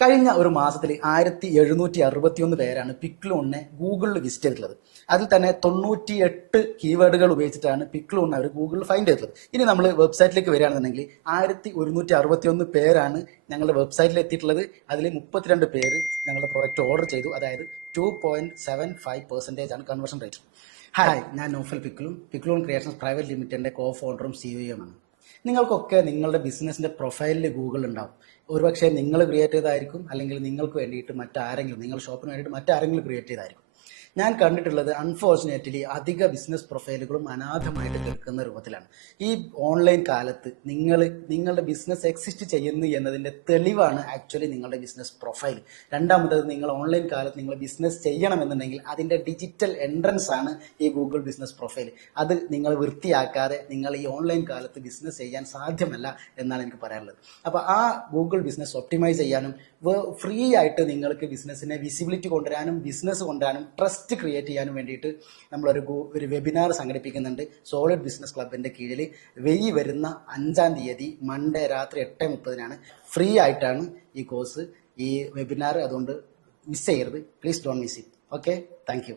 കഴിഞ്ഞ ഒരു മാസത്തിൽ 1761 പേരാണ് പിക്ലൂണിനെ ഗൂഗിളിൽ വിസിറ്റ് ചെയ്തിട്ടുള്ളത്. അതിൽ തന്നെ 98 കീവേഡുകൾ ഉപയോഗിച്ചിട്ടാണ് പിക്ലൂണിനെ അവർ ഗൂഗിളിൽ ഫൈൻഡ് ചെയ്തിട്ടുള്ളത്. ഇനി നമ്മൾ വെബ്സൈറ്റിലേക്ക് വരികയാണെന്നുണ്ടെങ്കിൽ 1161 പേരാണ് ഞങ്ങളുടെ വെബ്സൈറ്റിൽ എത്തിയിട്ടുള്ളത്. അതിൽ 32 പേര് ഞങ്ങളുടെ പ്രോഡക്റ്റ് ഓർഡർ ചെയ്തു. അതായത് 2.75% ആണ് കൺവേർഷൻ റേറ്റ്. ഹായ്, ഞാൻ നോഫൽ പിക്ലൂൺ ക്രിയേഷൻസ് പ്രൈവറ്റ് ലിമിറ്റഡിന്റെ കോ ഫൗണ്ടറും സിഇഒയുമാണ്. നിങ്ങൾക്കൊക്കെ നിങ്ങളുടെ ബിസിനസിന്റെ പ്രൊഫൈലിൽ ഗൂഗിൾ ഉണ്ടാവും. ഒരുപക്ഷെ നിങ്ങൾ ക്രിയേറ്റ് ചെയ്തായിരിക്കും, അല്ലെങ്കിൽ നിങ്ങൾക്ക് വേണ്ടിയിട്ട് മറ്റാരെങ്കിലും, നിങ്ങളുടെ ഷോപ്പിന് വേണ്ടിയിട്ട് മറ്റാരെങ്കിലും ക്രിയേറ്റ് ചെയ്തായിരിക്കും. ഞാൻ കണ്ടിട്ടുള്ളത് അൺഫോർച്ചുനേറ്റ്ലി അധിക ബിസിനസ് പ്രൊഫൈലുകളും അനാഥമായിട്ട് കിടക്കുന്ന രൂപത്തിലാണ്. ഈ ഓൺലൈൻ കാലത്ത് നിങ്ങളുടെ ബിസിനസ് എക്സിസ്റ്റ് ചെയ്യുന്നു എന്നതിൻ്റെ തെളിവാണ് ആക്ച്വലി നിങ്ങളുടെ ബിസിനസ് പ്രൊഫൈൽ. രണ്ടാമത്തത്, നിങ്ങൾ ഓൺലൈൻ കാലത്ത് നിങ്ങൾ ബിസിനസ് ചെയ്യണമെന്നുണ്ടെങ്കിൽ അതിൻ്റെ ഡിജിറ്റൽ എൻട്രൻസ് ആണ് ഈ ഗൂഗിൾ ബിസിനസ് പ്രൊഫൈൽ. അത് നിങ്ങൾ വൃത്തിയാക്കാതെ നിങ്ങൾ ഈ ഓൺലൈൻ കാലത്ത് ബിസിനസ് ചെയ്യാൻ സാധ്യമല്ല എന്നാണ് എനിക്ക് പറയാനുള്ളത്. അപ്പോൾ ആ ഗൂഗിൾ ബിസിനസ് ഒപ്റ്റിമൈസ് ചെയ്യാനും ഫ്രീ ആയിട്ട് നിങ്ങൾക്ക് ബിസിനസ്സിനെ വിസിബിലിറ്റി കൊണ്ടുവരാനും ബിസിനസ് കൊണ്ടുവരാനും ട്രസ്റ്റ് ക്രിയേറ്റ് ചെയ്യാനും വേണ്ടിയിട്ട് നമ്മളൊരു വെബിനാർ സംഘടിപ്പിക്കുന്നുണ്ട് സോളിഡ് ബിസിനസ് ക്ലബിന്റെ കീഴിൽ. വരുന്ന 5-ാം തീയതി മൺഡേ രാത്രി 8:30 ഫ്രീ ആയിട്ടാണ് ഈ കോഴ്സ്, ഈ വെബിനാർ. അതുകൊണ്ട് മിസ് ചെയ്യരുത്, please don't miss it. Okay, thank you.